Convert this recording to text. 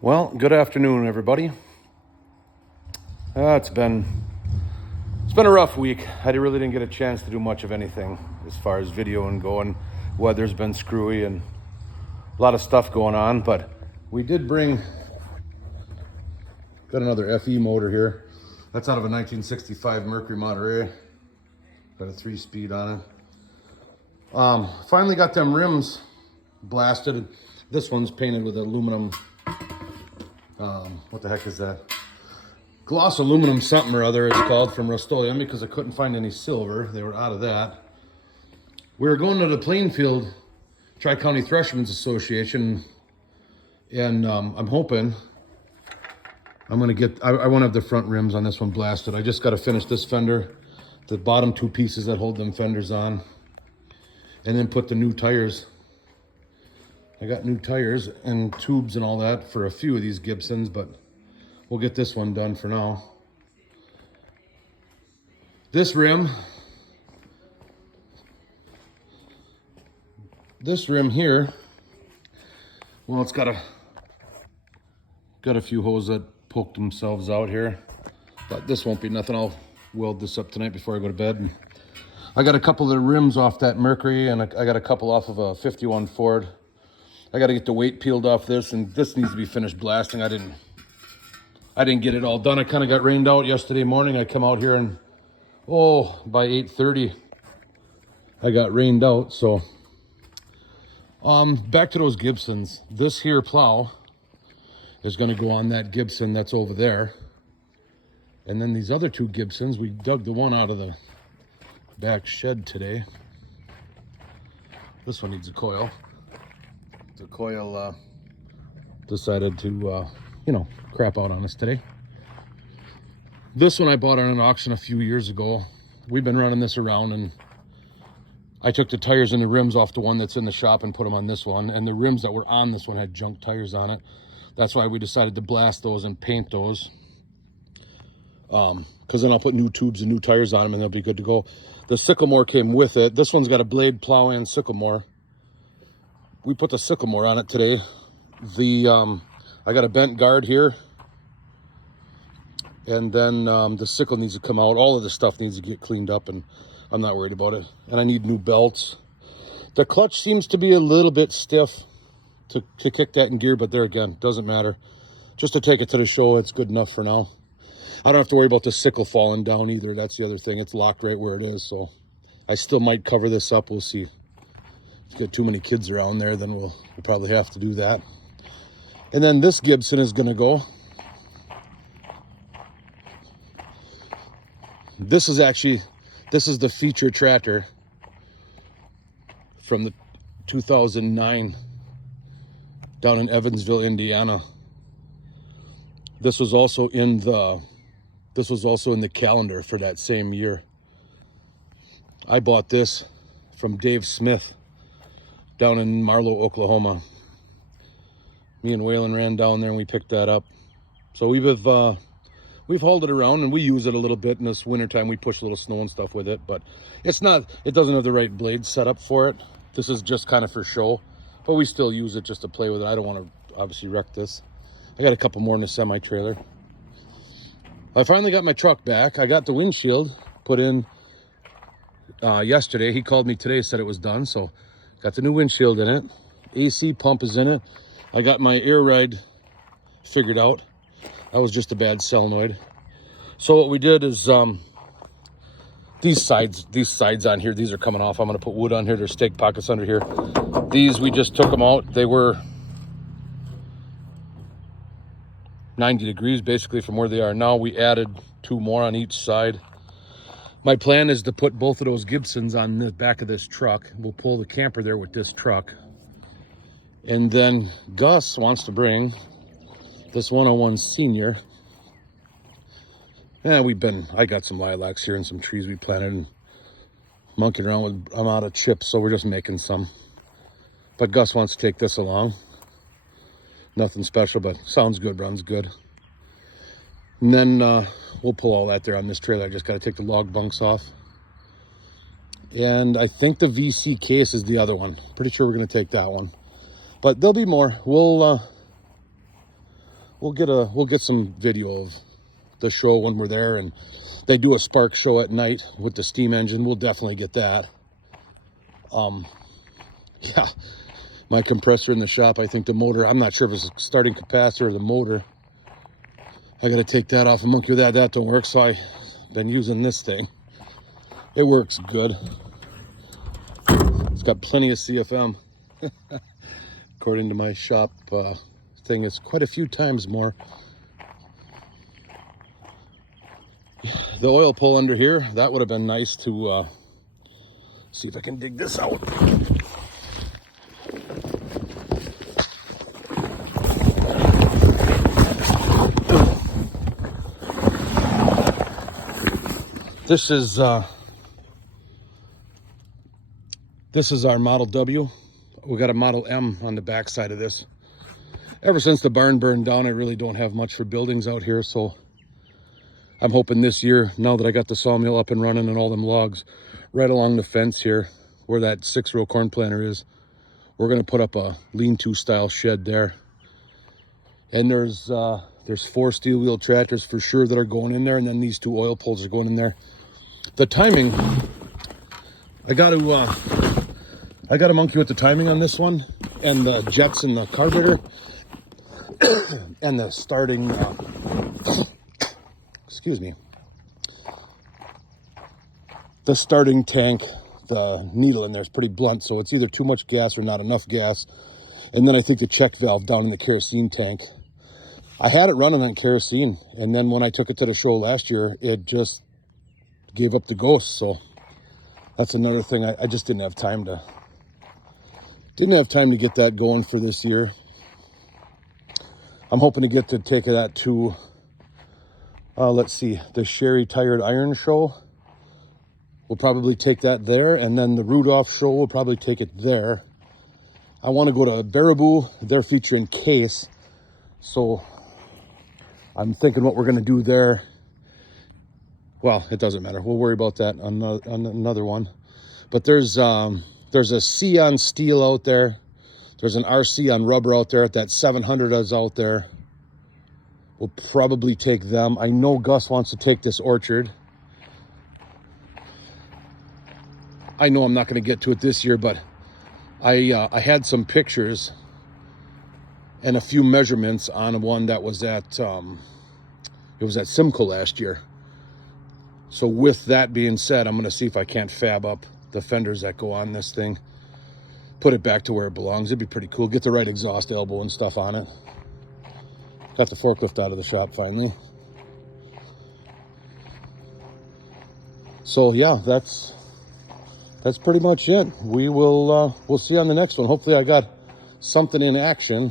Well, good afternoon, everybody. It's been a rough week. I really didn't get a chance to do much of anything as far as video and going. Weather's been screwy and a lot of stuff going on, but we did got another FE motor here. That's out of a 1965 Mercury Monterey. Got a 3-speed on it. Finally got them rims blasted. This one's painted with aluminum. What the heck is that? Gloss aluminum something or other it's called from Rust-Oleum, because I couldn't find any silver. They were out of that. We were going to the Plainfield Tri-County Threshermen's Association, and I'm hoping I'm gonna get, I want to have the front rims on this one blasted. I just got to finish this fender, the bottom two pieces that hold them fenders on, and then put the new tires. I got new tires and tubes and all that for a few of these Gibsons, but we'll get this one done for now. This rim here, well, it's got a few holes that poked themselves out here, but this won't be nothing. I'll weld this up tonight before I go to bed. I got a couple of the rims off that Mercury, and I got a couple off of a 51 Ford. I got to get the weight peeled off this, and this needs to be finished blasting. I didn't get it all done. I kind of got rained out yesterday morning. I come out here and, by 8:30, I got rained out. So, back to those Gibsons. This here plow is going to go on that Gibson that's over there. And then these other two Gibsons, we dug the one out of the back shed today. This one needs a coil. The coil decided to, crap out on us today. This one I bought on an auction a few years ago. We've been running this around, and I took the tires and the rims off the one that's in the shop and put them on this one. And the rims that were on this one had junk tires on it. That's why we decided to blast those and paint those. Because then I'll put new tubes and new tires on them and they'll be good to go. The Sycamore came with it. This one's got a blade plow and Sycamore. We put the Sycamore on it today. I got a bent guard here. And then the sickle needs to come out. All of this stuff needs to get cleaned up, and I'm not worried about it. And I need new belts. The clutch seems to be a little bit stiff to kick that in gear, but there again, doesn't matter. Just to take it to the show, it's good enough for now. I don't have to worry about the sickle falling down either. That's the other thing. It's locked right where it is, so I still might cover this up. We'll see. If you get too many kids around there, then we'll probably have to do that. And then this Gibson is going to go. This is the feature tractor from the 2009 down in Evansville, Indiana. This was also in the calendar for that same year. I bought this from Dave Smith down in Marlow, Oklahoma. Me and Waylon ran down there and we picked that up. So we've hauled it around, and we use it a little bit in this wintertime. We push a little snow and stuff with it, but it doesn't have the right blade set up for it. This is just kind of for show, but we still use it just to play with it. I don't want to obviously wreck this. I got a couple more in the semi-trailer. I finally got my truck back. I got the windshield put in yesterday. He called me today, said it was done, so got the new windshield in it. AC pump is in it. I got my air ride figured out. That was just a bad solenoid. So what we did is these sides on here, these are coming off. I'm going to put wood on here. There's stake pockets under here. These, we just took them out. They were 90 degrees basically from where they are now. We added 2 more on each side. My plan is to put both of those Gibsons on the back of this truck. We'll pull the camper there with this truck. And then Gus wants to bring this 101 Senior. Yeah, I got some lilacs here and some trees we planted and monkeying around with. I'm out of chips, so we're just making some. But Gus wants to take this along. Nothing special, but sounds good, runs good. And then we'll pull all that there on this trailer. I just got to take the log bunks off. And I think the VC case is the other one. Pretty sure we're going to take that one. But there'll be more. we'll get some video of the show when we're there, and they do a spark show at night with the steam engine. We'll definitely get that. Yeah, my compressor in the shop, I think the motor, I'm not sure if it's a starting capacitor or the motor. I got to take that off and monkey with that. That don't work, so I've been using this thing. It works good. It's got plenty of CFM. According to my shop thing, it's quite a few times more. The oil pull under here, that would have been nice to see if I can dig this out. This is our Model W. We got a Model M on the back side of this. Ever since the barn burned down, I really don't have much for buildings out here, so I'm hoping this year, now that I got the sawmill up and running and all them logs right along the fence here where that 6-row corn planter is, we're going to put up a lean-to style shed there. And there's 4 steel wheel tractors for sure that are going in there, and then these 2 oil pulls are going in there. The timing, I got to monkey with the timing on this one, and the jets and the carburetor, and the starting, excuse me, the starting tank, the needle in there is pretty blunt, so it's either too much gas or not enough gas. And then I think the check valve down in the kerosene tank. I had it running on kerosene, and then when I took it to the show last year, it just gave up the ghost. So that's another thing. I just didn't have time to get that going for this year. I'm hoping to get to take that to let's see, the Sherry Tired Iron show. We'll probably take that there, and then the Rudolph show, we'll probably take it there. I want to go to Baraboo. They're featuring Case, so I'm thinking what we're going to do there. Well, it doesn't matter. We'll worry about that on another one. But there's a C on steel out there. There's an RC on rubber out there. That 700 is out there. We'll probably take them. I know Gus wants to take this Orchard. I know I'm not going to get to it this year, but I had some pictures and a few measurements on one that was at it was at Simcoe last year. So with that being said, I'm going to see if I can't fab up the fenders that go on this thing, put it back to where it belongs. It'd be pretty cool. Get the right exhaust elbow and stuff on it. Got the forklift out of the shop finally. So yeah, that's pretty much it. We'll see you on the next one. Hopefully I got something in action.